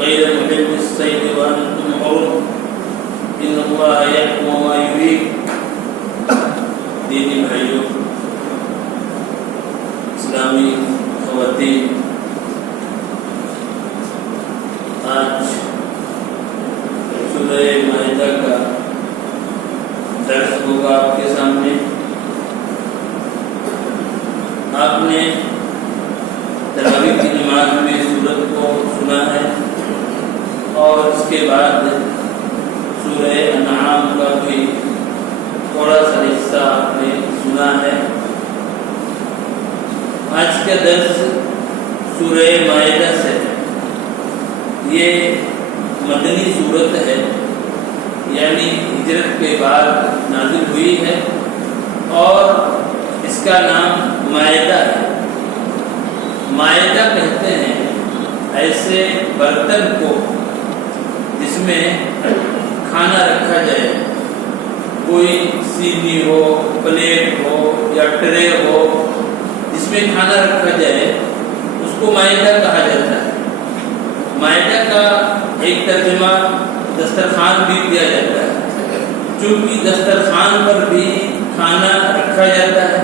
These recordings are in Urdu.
غير محب الصيد وأنتم حرم إن الله يحكم ما يريد. دینی بھائیوں، اسلامی خواتین، آج سورہ مائدہ کا درس ہوگا آپ کے سامنے. آپ نے تراویح کی نماز میں سورت کو سنا ہے اور اس کے بعد سورہ انعام کا بھی تھوڑا سا حصہ آپ نے سنا ہے. آج کا درس سورہ مائدہ سے، یہ مدنی سورت ہے، یعنی ہجرت کے بعد نازل ہوئی ہے اور اس کا نام مائدہ ہے. مائدہ کہتے ہیں ایسے برتن کو جس میں کھانا رکھا جائے، کوئی سینی ہو، پلیٹ ہو یا ٹرے ہو جس میں کھانا رکھا جائے، اس کو مائدہ کہا جاتا ہے. مائدہ کا ایک ترجمہ دسترخوان بھی دیا جاتا ہے، چونکہ دسترخوان پر بھی کھانا رکھا جاتا ہے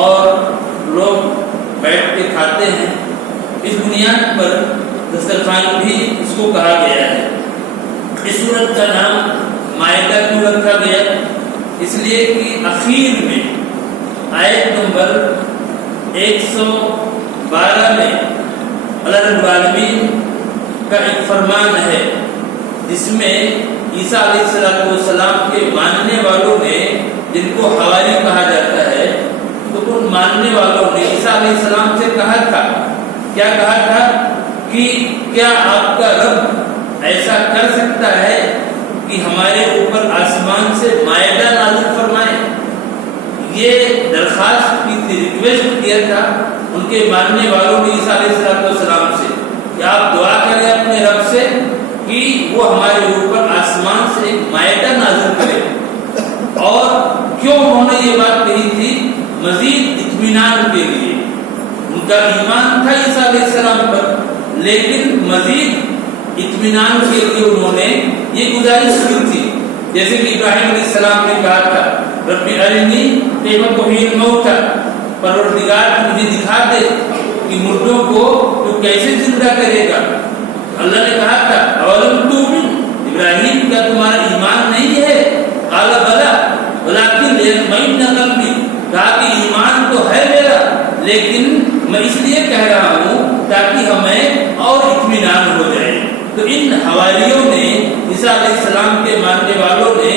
اور لوگ بیٹھ کے کھاتے ہیں. اس بنیاد پر دسترخوان بھی اس کو کہا گیا ہے. اس سورت کا نام مائدہ کیوں رکھا گیا؟ اس لیے کہ اخیر میں آیت نمبر 112 میں اللہ رب العالمین کا ایک فرمان ہے جس میں عیسیٰ علیہ السلام کے ماننے والوں نے، جن کو حواری کہا جاتا ہے، تو ان ماننے والوں نے عیسیٰ علیہ السلام سے کہا تھا، کیا کہا تھا کہ کیا آپ کا رب ایسا کر سکتا ہے کہ ہمارے اوپر آسمان سے مائدہ نازل فرمائے؟ یہ درخواست کی تھی، ریکویسٹ کیا تھا ان کے ماننے والوں نے عیسیٰ علیہ السلام سے کہ آپ دعا کریں اپنے رب سے کہ وہ ہمارے اوپر آسمان سے ایک مائدہ نازل کرے. اور کیوں انہوں نے یہ بات کہی تھی؟ مزید اطمینان کے لیے. ان کا ایمان تھا عیسیٰ علیہ السلام پر، لیکن مزید اطمینان کے لیے انہوں نے یہ گزارش کی تھی. جیسے کہ ابراہیم علیہ السلام نے کہا تھا، رب ارنی کیف تحیی الموتى، پروردگار مجھے دکھا دے کہ مردوں کو تو کیسے زندہ کرے گا. اللہ نے کہا تھا اولم تؤمن، ابراہیم کا تمہارا ایمان نہیں ہے؟ قال بلی ولکن لیطمئن قلبی، کہا کہ ایمان تو ہے میرا، لیکن میں اس لیے کہہ رہا ہوں تاکہ ہمیں اور اطمینان ہو جائے. تو ان حواریوں نے، عیسیٰ علیہ السلام کے ماننے والوں نے،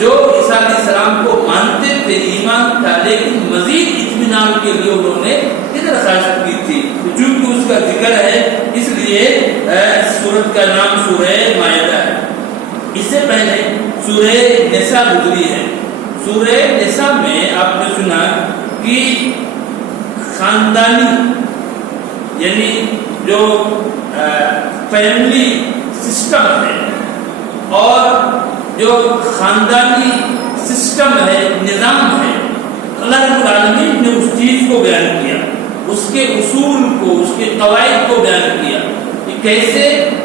جو عیسیٰ علیہ السلام کو مانتے تھے، ایمان تھا، لیکن مزید اطمینان کے لیے انہوں نے یہ درخواست کی تھی. چونکہ اس کا ذکر ہے اس لیے اس سورت کا نام سورہ مائدہ ہے. اس سے پہلے سورہ نساء گزری ہے. سورہ نساء میں آپ نے سنا کہ خاندانی، یعنی جو فیملی سسٹم ہے اور جو خاندانی سسٹم ہے، نظام ہے، اللہ رب العالمین نے اس چیز کو بیان کیا، اس کے اصول کو، اس کے قواعد کو بیان کیا کہ کیسے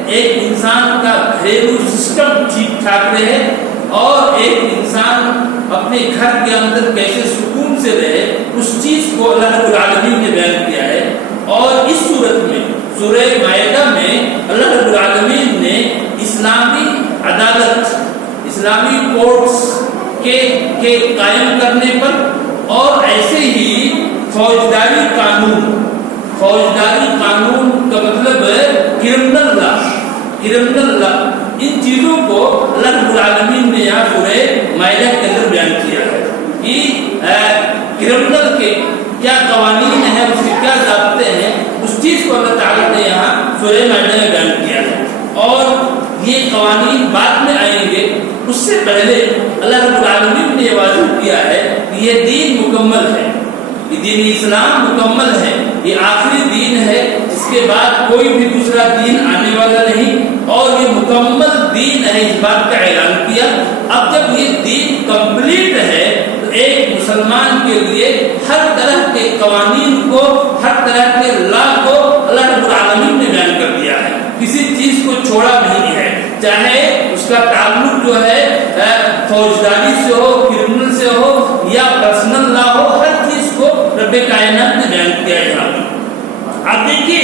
ایک انسان کا گھریلو سسٹم ٹھیک ٹھاک رہے اور ایک انسان اپنے گھر کے اندر کیسے سکون سے رہے. اس چیز کو اللہ رب العالمین نے بیان کیا ہے. اور اس صورت میں، سورہ مائدہ میں، اللہ رب العالمین نے اسلامی عدالت، اسلامی کورٹس کے قائم کرنے پر اور ایسے ہی فوجداری قانون کا مطلب ہے کرمنل لا، ان چیزوں کو اللہ رب العالمین نے یہاں سورہ مائدہ کے اندر بیان کیا ہے کہ کرمنل کے کیا قوانین ہیں، اس کے کیا ضابطے ہیں، اس چیز کو اللہ تعالیٰ نے یہاں سورہ مائدہ میں بیان کیا ہے. اور یہ قوانین بعد میں آئیں گے. اس سے پہلے اللہ رب العالمین نے یہ واضح کیا ہے کہ یہ دین مکمل ہے، یہ دین اسلام مکمل ہے، یہ آخری دین ہے، اس کے بعد کوئی بھی دوسرا دین آنے والا نہیں، اور یہ مکمل دین ہے، اس بات کا اعلان کیا. اب جب یہ دین کمپلیٹ ہے تو ایک مسلمان کے لیے ہر طرح کے قوانین کو، ہر طرح کے لا کو اللہ رب العالمین نے بیان کر دیا ہے. کسی چیز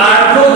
8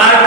8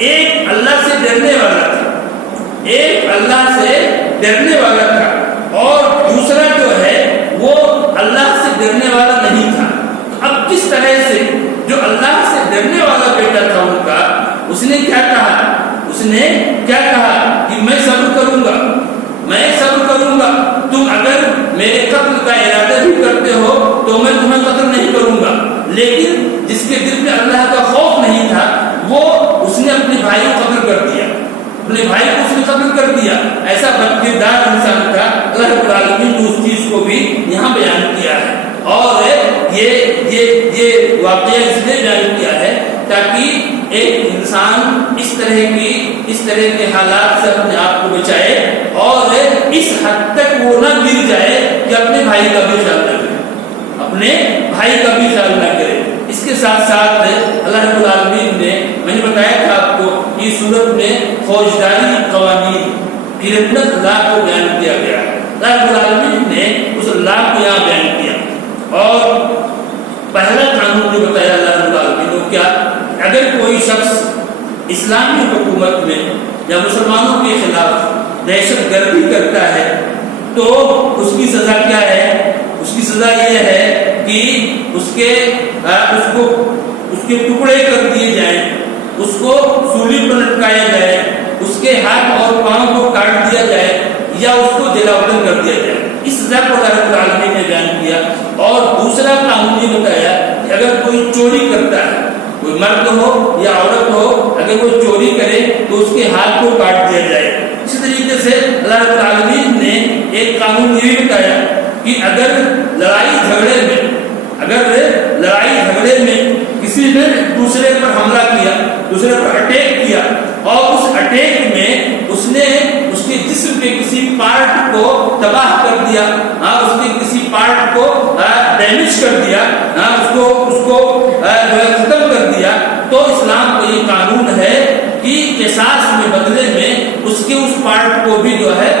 ایک اللہ سے ڈرنے والا تھا، ایک اللہ سے ڈرنے والا تھا، اور دوسرا جو ہے وہ اللہ سے ڈرنے والا نہیں تھا۔ اب کس طرح سے جو اللہ سے ڈرنے والا بیٹا تھا ان کا، اس نے کیا کہا؟ اس نے کیا کہا کہ میں صبر کروں گا، میں صبر کروں گا، تم اگر میرے قتل کا ارادہ بھی کرتے ہو تو میں تمہیں قتل نہیں کروں گا۔ لیکن جس کے دل میں اللہ کا خوف نہیں تھا وہ اس نے اپنے بھائی کو قتل کر دیا، اپنے بھائی کو اس نے قتل کر دیا۔ ایسا بدکردار انسان تھا، اللہ رب العالمین نے اس چیز کو بھی یہاں بیان کیا ہے، اور یہ واقعہ اس لیے بیان کیا ہے تاکہ ایک انسان اس طرح کے حالات سے اپنے آپ کو بچائے، اور اس حد تک وہ نہ گر جائے کہ اپنے بھائی کا بھی خیال نہ کرے، اپنے بھائی کا بھی خیال نہ کرے۔ اس کے ساتھ ساتھ اللہ رب العالمین نے، میں نے بتایا تھا آپ کو، اس صورت میں فوجداری قوانین 53 لا کو بیان کیا گیا ہے۔ اللہ رب العالمین نے اس لا کو یہاں بیان کیا، اور پہلا قانون جو بتایا اللہ رب العالمین نے کیا، اگر کوئی شخص اسلامی حکومت میں یا مسلمانوں کے خلاف دہشت گردی کرتا ہے تو اس کی سزا کیا ہے؟ اس کی سزا یہ ہے کہ اس کے ٹکڑے کر دیے جائیں، اس کو سولی پر لٹکایا جائے، اس کے ہاتھ اور پاؤں کو کاٹ دیا جائے، یا اس کو جلاوطن کر دیا جائے۔ اس سزا کو اللہ رب العالمین نے بیان کیا۔ اور دوسرا قانون یہ بتایا کہ اگر کوئی چوری کرتا ہے، کوئی مرد ہو یا عورت ہو، اگر وہ چوری کرے تو اس کے ہاتھ کو کاٹ دیا جائے۔ اسی طریقے سے اللہ رب العالمین نے ایک قانون یہ بھی بتایا کہ اگر لڑائی جھگڑے میں کسی نے دوسرے پر حملہ کیا، دوسرے پر اٹیک کیا، اور اس اٹیک میں اس نے اس کے جسم کے کسی پارٹ کو تباہ کر دیا، اس کے کسی پارٹ کو ڈیمیج کر دیا، اس کو ختم کر دیا، تو اسلام کا یہ قانون ہے کہ قصاص میں بدلے میں اس کے اس پارٹ کو بھی جو ہے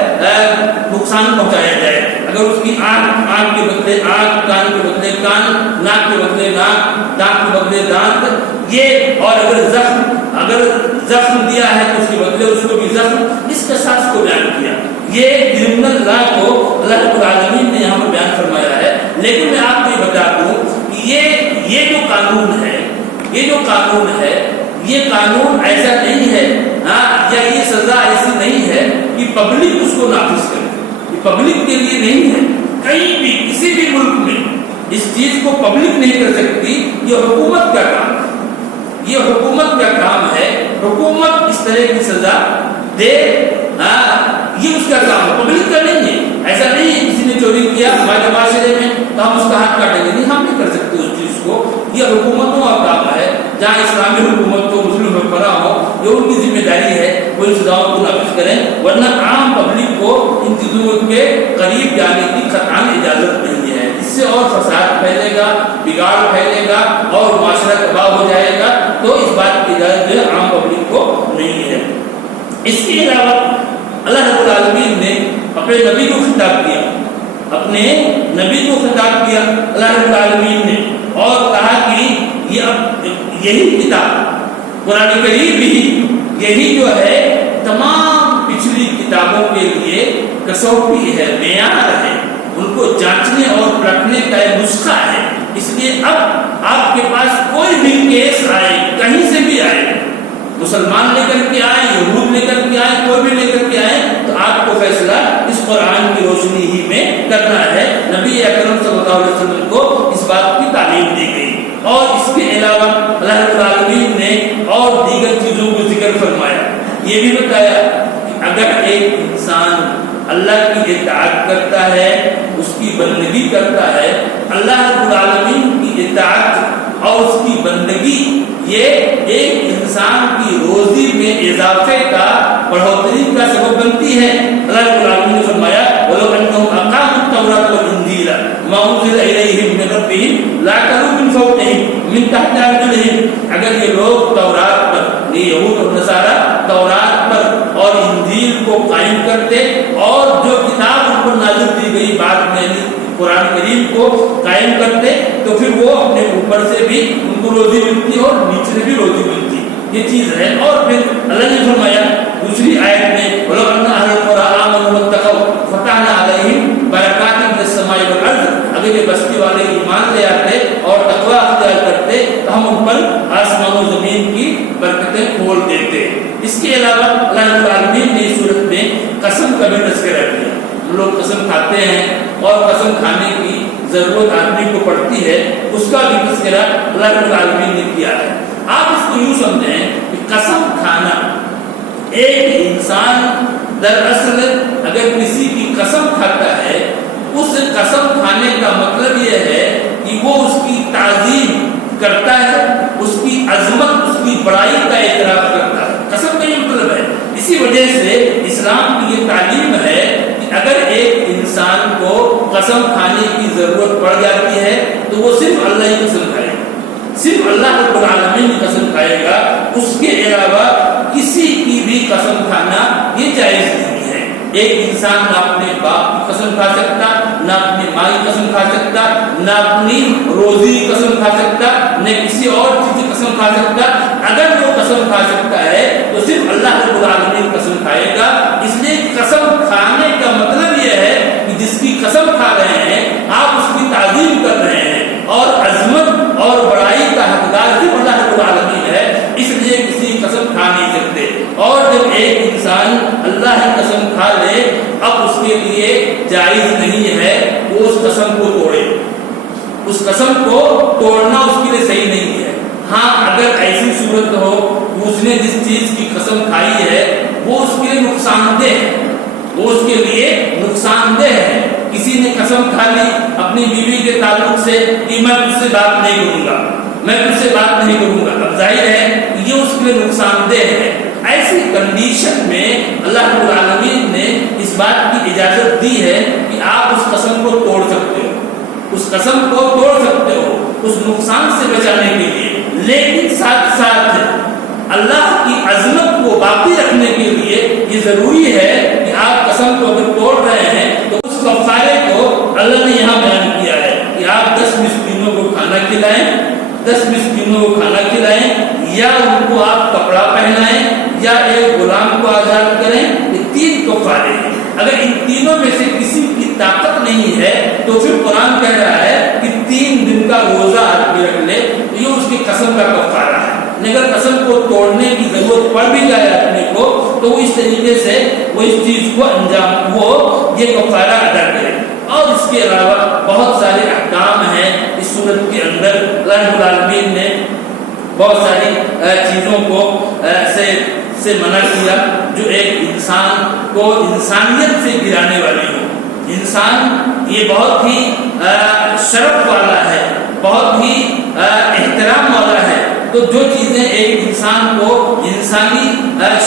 نقصان پہنچایا جائے۔ اگر اس کی آنکھ کے بدلے آنکھ، کان کے بدلے کان، ناک کے بدلے ناک، دانت کے بدلے دانت، یہ، اور اگر زخم دیا ہے تو اس کے بدلے اس کو بھی زخم، اس قصاص کو بیان کیا۔ یہ کرمنل لا کو اللہ رب العالمین نے یہاں پر بیان فرمایا ہے۔ لیکن میں آپ کو یہ بتا دوں کہ یہ جو قانون ہے، یہ قانون ایسا نہیں ہے، یا یہ سزا ایسی نہیں ہے کہ پبلک اس کو نافذ کرے، یہ پبلک کے لیے نہیں ہے۔ کہیں بھی کسی بھی ملک میں اس چیز کو پبلک نہیں کر سکتی، یہ حکومت کا کام ہے، یہ حکومت کا کام ہے۔ حکومت اس طرح کی سزا دے، یہ اس کا کام ہے، پبلک کا نہیں ہے۔ ایسا نہیں ہے کسی نے چوری کیا ہمارے معاشرے میں تو ہم اس کا ہاتھ کاٹیں گے، نہیں، ہم نہیں کر سکتے اس چیز کو۔ یہ حکومتوں کا کام ہے، جہاں اسلامی حکومت ہو، مسلم حکمراں ہو، یہ ان کی ذمہ داری ہے وہ ان سزاؤں کو نافذ کریں، ورنہ عام پبلک کو ان چیزوں کے قریب جانے کی قطعاً اجازت نہیں ہے۔ اس سے اور فساد پھیلے گا، بگاڑ پھیلے گا، اور معاشرہ تباہ ہو جائے گا، تو اس بات کی اجازت جو ہے عام پبلک کو نہیں ہے۔ اس کے علاوہ اللہ رب العالمین نے اپنے نبی کو خطاب کیا، اللہ رب العالمین نے، اور کہا کہ یہ اب یہی کتاب قرآن کریم بھی، یہی جو ہے تمام پچھلی کتابوں کے لیے کسوٹی ہے، معیار ہے، ان کو جانچنے اور رکھنے کا ایک نسخہ ہے۔ اس لیے اب آپ کے پاس کوئی بھی کیس آئے، کہیں سے بھی آئے، مسلمان لے کر کے آئے، یہود لے کر کے آئے، کوئی بھی لے کر کے آئے، تو آپ کو فیصلہ اس قرآن کی روشنی ہی میں کرنا ہے۔ نبی اکرم صلی اللہ علیہ وسلم کو اس بات کی تعلیم دی گئی۔ اور اس کے علاوہ اللہ رب العالمین نے اور دیگر چیزوں کو ذکر فرمایا، یہ بھی بتایا کہ اگر ایک انسان اللہ کی اطاعت کرتا ہے، اس کی بندگی کرتا ہے، اللہ رب العالمین کی اطاعت اور اس کی بندگی یہ ایک انسان کی روزی میں اضافے کا، بڑھوتری کا سبب بنتی ہے۔ اللہ رب العالمین نے فرمایا وَلَوْ أَنَّهُمْ أَقَامُوا التَّوْرَاةَ وَالْإِنْجِيلَ مَا أُنزِلَ إِلَيْهِمْ مِنْ رَبِّهِمْ لَأَكَلُوا مِنْ فَوْقِهِمْ مِنْ تَحْتِ أَرْجُلِهِمْ، اگر یہ لوگ تورات پر، یہ یہود اور نصارہ تورات پر اور انجیل کو قائم کرتے، اور جو کتاب ان پر نازل کی گئی بعد میں قرآن کریم کو قائم کرتے، تو پھر وہ اپنے اوپر سے بھی ان کو روزی ملتی اور نیچے سے بھی روزی ملتی۔ یہ چیز ہے. اور پھر اللہ نے فرمایا دوسری آیت میں وَلَوْ أَنَّ أَهْلَ الْقُرَىٰ آمَنُوا وَاتَّقَوْا فَتَحْنَا عَلَيْهِمْ بَرَكَاتٍ مِنَ السَّمَاءِ وَالْأَرْضِ. اگر یہ بستی والے ایمان لے آتے اور تقوی اختیار کرتے تو ہم ان پر آسمان و زمین کی برکتیں کھول دیتے. اس کے علاوہ اللہ رب العالمین نے اس صورت میں قسم کا بھی تذکرہ کیا. ہم لوگ قسم کھاتے ہیں اور قسم کھانے کی ضرورت آدمی کو پڑتی ہے, اس کا بھی تذکرہ اللہ رب العالمین نے کیا ہے. آپ اس کو یوں سمجھیں کہ قسم کھانا, ایک انسان دراصل اگر کسی کی قسم کھاتا ہے, اس قسم کھانے کا مطلب یہ ہے کہ وہ اس کی تعظیم کرتا ہے, اس کی عظمت, اس کی بڑائی کا اعتراف کرتا ہے. قسم کا یہ مطلب ہے. اسی وجہ سے اسلام کی یہ تعلیم ہے کہ اگر ایک انسان کو قسم کھانے کی ضرورت پڑ جاتی ہے تو وہ صرف اللہ کی قسم کھائے گا, صرف اللہ رب العالمین کی قسم کھائے گا. اس کے علاوہ کسی کی بھی قسم کھانا یہ جائز نہیں ہے. ایک انسان نہ اپنے باپ کی قسم کھا سکتا, نہ اپنی ماں کی قسم کھا سکتا, نہ اپنی روزی کی قسم کھا سکتا, نہ کسی اور چیز کی قسم کھا سکتا. اگر وہ قسم کھا سکتا ہے تو صرف اللہ رب العالمین قسم کھائے گا. اس لیے قسم کھانے کا مطلب یہ ہے کہ جس کی قسم کھا رہے ہیں آپ اس کی تعظیم کر رہے ہیں اور عظمت اور بڑائی کا حقدار صرف اللہ رب العالمین ہے, اس لیے کسی کی قسم کھا نہیں سکتے. اور جب ایک انسان اللہ کی قسم کھا لے اب اس کے لیے جائز نہیں ہے وہ اس قسم کو توڑے. اس قسم کو توڑنا اس کے لیے صحیح نہیں ہے. ہاں اگر ایسی صورت ہو اس نے جس چیز کی قسم کھائی ہے وہ اس کے لیے نقصان دہ ہے, وہ اس کے لیے نقصان دہ ہے. کسی نے قسم کھا لی اپنی بیوی کے تعلق سے کہ میں تجھ سے بات نہیں کروں گا, میں تجھ سے بات نہیں کروں گا, اب ظاہر ہے یہ اس کے لیے نقصان دہ ہے. ایسی کنڈیشن میں اللہ رب العالمین نے اس بات کی اجازت دی ہے کہ آپ اس قسم کو توڑ سکتے ہو, اس قسم کو توڑ سکتے ہو اس نقصان سے بچانے کے لیے. لیکن ساتھ ساتھ اللہ کی عظمت کو باقی رکھنے کے لیے یہ ضروری ہے کہ آپ قسم کو اگر توڑ رہے ہیں تو اس کفارے کو اللہ نے یہاں بیان کیا ہے کہ آپ 10 مسکینوں کو کھانا کھلائیں, 10 مسکینوں کو کھانا کھلائیں, یا ان کو آپ کپڑا پہنائیں, یا ایک غلام کو آزاد کریں. یہ 3 کفارے ہیں. اگر ان تینوں میں سے کسی کی طاقت نہیں ہے تو پھر قرآن کہہ رہا ہے کہ 3 دن کا روزہ آدمی رکھ لے تو یہ اس کی قسم کا کفارہ ہے. اگر قسم کو توڑنے کی ضرورت پڑ بھی جائے آدمی کو تو وہ اس طریقے سے وہ اس چیز کو انجام وہ یہ کفارہ ادا کرے. اور اس کے علاوہ بہت سارے احکام ہیں اس صورت کے اندر. اللہ رب العالمین نے بہت ساری چیزوں کو سے منع کیا جو ایک انسان کو انسانیت سے گرانے والی ہو. انسان یہ بہت ہی شرف والا ہے, بہت ہی احترام والا ہے, تو جو چیزیں ایک انسان کو انسانی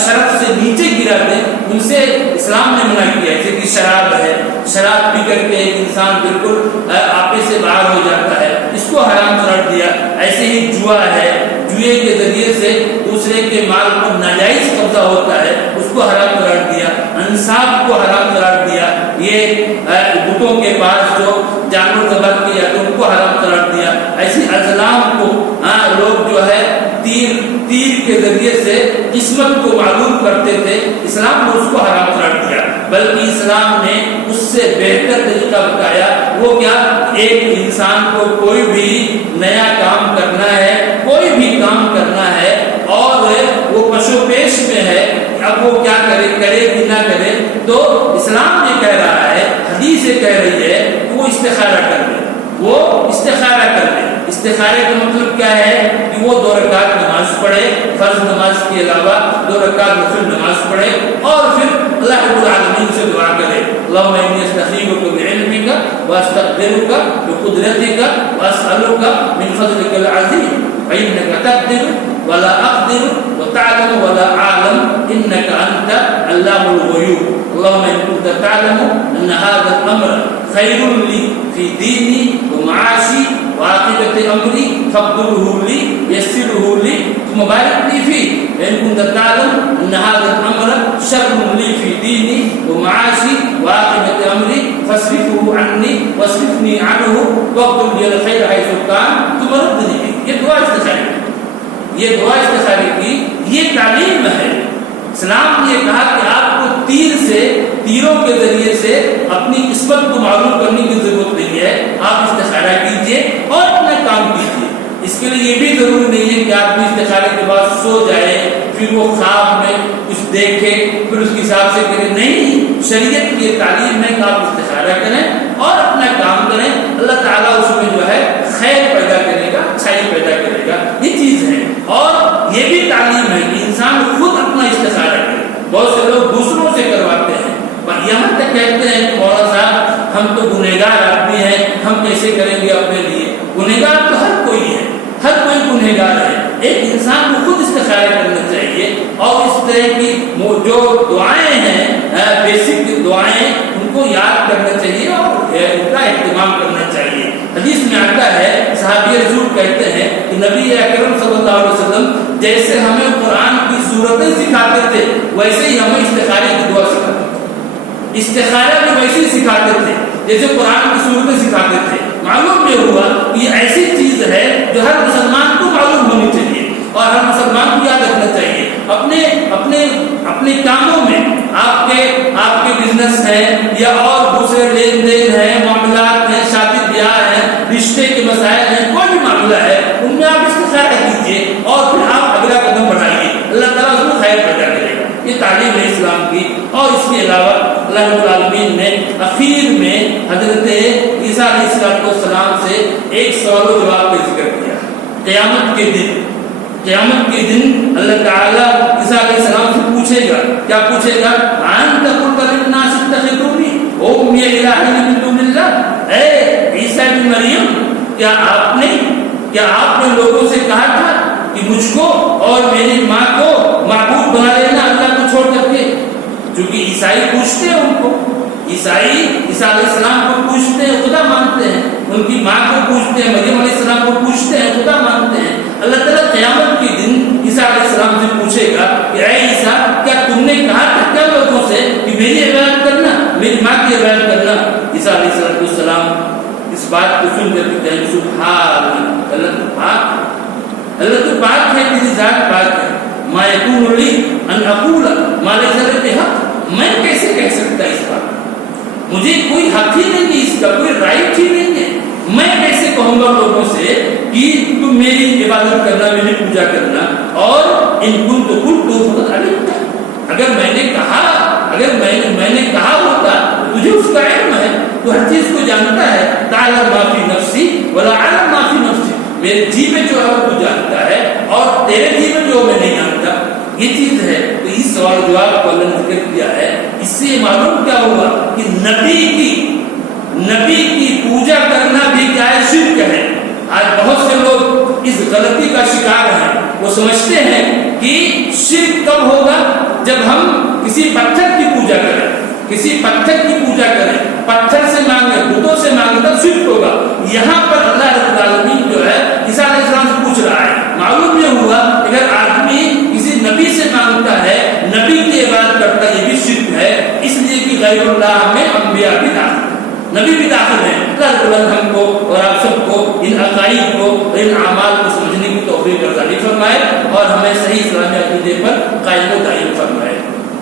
شرف سے نیچے گرا دیں ان سے اسلام نے منع کیا. جیسے کہ شراب ہے, شراب پی کر کے ایک انسان بالکل آپے سے باہر ہو جاتا ہے, اس کو حرام قرار دیا. ایسے ہی جوا ہے, جوئے کے ذریعے سے دوسرے کے مال پر ناجائز قبضہ ہوتا ہے, اس کو حرام قرار دیا. انصاف کو حرام قرار دیا. یہ بتوں کے پاس جو جانور ذبح کیا تو ان کو حرام قرار دیا. ایسی ازلام کو لوگ جو ہے تیر کے ذریعے سے قسمت کو معلوم کرتے تھے, اسلام نے اس کو حرام قرار دیا. بلکہ اسلام نے اس سے بہتر طریقہ بتایا. وہ کیا, ایک انسان کو کوئی بھی نیا کام کرنا ہے, کوئی بھی کام کرنا ہے اور وہ پشو پیش میں ہے اب وہ کیا کرے کہ نہ کرے, تو اسلام نے کہہ رہا ہے, حدیث کہہ رہی ہے کہ وہ استخارہ کر لے, وہ استخارہ کر لے. استخارے کا مطلب کیا ہے کہ وہ 2 رکعت نماز پڑھے, فرض نماز کے علاوہ 2 رکعت نفل نماز پڑھے, اور پھر اللہ رب العالمین سے دعا کرے اللہم انی استخیرک بعلمک واستقدرک بقدرتک واسألک من فضلک العظیم فإنک تقدر ولا اقدر وتعلم ولا اعلم انك انت علام الغیوب. اللهم ان كنت تعلم ان هذا الامر خير لي في ديني ومعاشي وعاقبة امري فاقدره لي يسره لي ثم بارك لي فيه. وان كنت تعلم ان هذا الامر شر لي في ديني ومعاشي وعاقبة امري فاصرفه عني واصرفني عنه واقدر لي الخير حيث كان ثم ردني فيه. یہ دعا استخارے کی تعلیم ہے۔ اسلام نے کہا کہ آپ کو تیروں کے ذریعے سے اپنی قسمت کو معلوم کرنے کی ضرورت نہیں ہے، آپ استخارہ کیجئے اور اپنا کام کیجئے۔ اس کے لیے یہ بھی ضروری نہیں ہے کہ آدمی استخارے کے بعد سو جائے، پھر وہ خواب میں کچھ دیکھے پھر اس کے حساب سے کرے، نہیں، شریعت کی تعلیم ہے کہ آپ استخارہ کریں اور اپنا کام کریں، اللہ تعالیٰ اس میں جو ہے خیر پیدا کرے گا، اچھائی پیدا کرے گا، یہ چیز ہے۔ اور یہ بھی تعلیم ہے کہ انسان خود اپنا استخارہ کرے۔ بہت سے لوگ دوسروں سے کرواتے ہیں، پر یہاں تک کہتے ہیں کہ مولانا صاحب ہم تو گنہگار آدمی ہیں، ہم کیسے کریں گے اپنے لیے؟ گنہگار تو ہر کوئی ہے، ہر کوئی گنہگار ہے۔ ایک انسان کو خود استخارہ کرنا چاہیے اور اس طرح کی جو دعائیں ہیں، بیسک دعائیں، ان کو یاد کرنا چاہیے اور ان کا اہتمام کرنا چاہیے۔ حدیث میں آتا ہے، صحابی رسول کہتے ہیں کہ نبی اکرم صلی اللہ علیہ وسلم جیسے ہمیں قرآن کی صورتیں سکھاتے تھے ویسے ہی ہمیں استخارے کی دعا سکھاتے تھے۔ استخارہ بھی ویسے ہی سکھاتے تھے جیسے قرآن کی صورتیں سکھاتے تھے۔ معلوم یہ ہوا کہ یہ ایسی چیز ہے جو ہر مسلمان کو معلوم ہونی چاہیے اور ہر مسلمان کو یاد رکھنا چاہیے۔ اپنے کاموں میں آپ کے بزنس ہیں یا اور دوسرے لین دین ہیں، معاملات ہیں، شادی بیاہ ہیں، رشتے کے مسائل ہیں، کوئی بھی معاملہ ہے، ان میں آپ استخارہ کیجیے اور پھر آپ اگلا قدم بڑھائیے، اللہ تعالیٰ اس کو خیر پیدا کرے گا۔ یہ تعلیم ہے اسلام کی۔ اور اس کے علاوہ اللہ رب العالمین نے اخیر میں حضرت عیسیٰ علیہ السلام سے ایک سوال و جواب کا ذکر کیا۔ قیامت کے دن اللہ تعالیٰ عیسیٰ علیہ السلام سے پوچھے گا، کیا پوچھے گا؟ انت قلت للناس اتخذونی وامي الہین من دون اللہ، اے عیسیٰ بن مریم، کیا آپ نے لوگوں سے کہا تھا کہ مجھ کو اور میری ماں کو معبود بنا لینا اللہ کو چھوڑ کر کے؟ چونکہ عیسائی پوچھتے ہیں، ان کو عیسیٰ علیہ السلام کو پوچھتے ہیں، خدا مانتے ہیں، ان کی ماں کو پوچھتے ہیں، مریم علیہ السلام کو پوچھتے ہیں، خدا مانتے ہیں۔ اللہ تعالیٰ قیامت کے دن عیسیٰ علیہ السلام سے پوچھے گا کہ اے عیسیٰ، کیا تم نے کہا تھا کیا لوگوں سے کہ میری عبادت کرنا، میری ماں کی عبادت کرنا؟ عیسیٰ علیہ السلام اس بات کو سن کر کہتے ہیں سبحان اللہ، تو پاک ہے، تیری ذات پاک ہے، ما یکون لی ان اقول ما لیس لی بحق، میں کیسے کہہ سکتا اس بات؟ مجھے کوئی حق ہی نہیں ہے، اس کا کوئی رائٹ ہی نہیں ہے، میں کیسے کہوں گا لوگوں سے کہ تم میری عبادت کرنا، میری پوجا کرنا؟ اور ان کنت قلت فقد علمت، اگر میں نے کہا ہوتا تجھے اس کا علم ہے، تو ہر چیز کو جانتا ہے۔ تعلم ما فی نفسی ولا اعلم ما فی نفسی، میرے جی میں جو ہے وہ جانتا ہے اور تیرے جی میں جو میں نہیں جانتا، یہ چیز ہے۔ تو اس سوال جواب کو اللہ نے ذکر کیا ہے۔ اس سے معلوم کیا ہوا کہ نبی کی پوجا کرنا بھی کیا ہے؟ شرک ہے۔ آج بہت سے لوگ اس غلطی کا شکار ہیں، وہ سمجھتے ہیں کہ شرک کب ہوگا؟ جب ہم کسی پتھر کی پوجا کریں، پتھر سے مانگے، بتوں سے مانگے، تب شرک ہوگا۔ یہاں پر اللہ رب العالمین جو ہے عیسیٰ علیہ السلام سے پوچھ رہا ہے۔ معلوم یہ ہوا اگر آدمی کسی نبی سے مانگتا ہے، نبی کی عبادت کرتا ہے، یہ بھی شرک ہے، اس لیے کہ غیر اللہ میں انبیاء بھی داخل ہیں، نبی بھی داخل ہیں۔ اللہ رب العالمین ہم کو اور آپ سب کو ان عقائد کو، ان اعمال کو سمجھنے کی توفیق عطا فرمائے اور ہمیں صحیح اسلامی عقیدے پر قائم و دائم فرمائے۔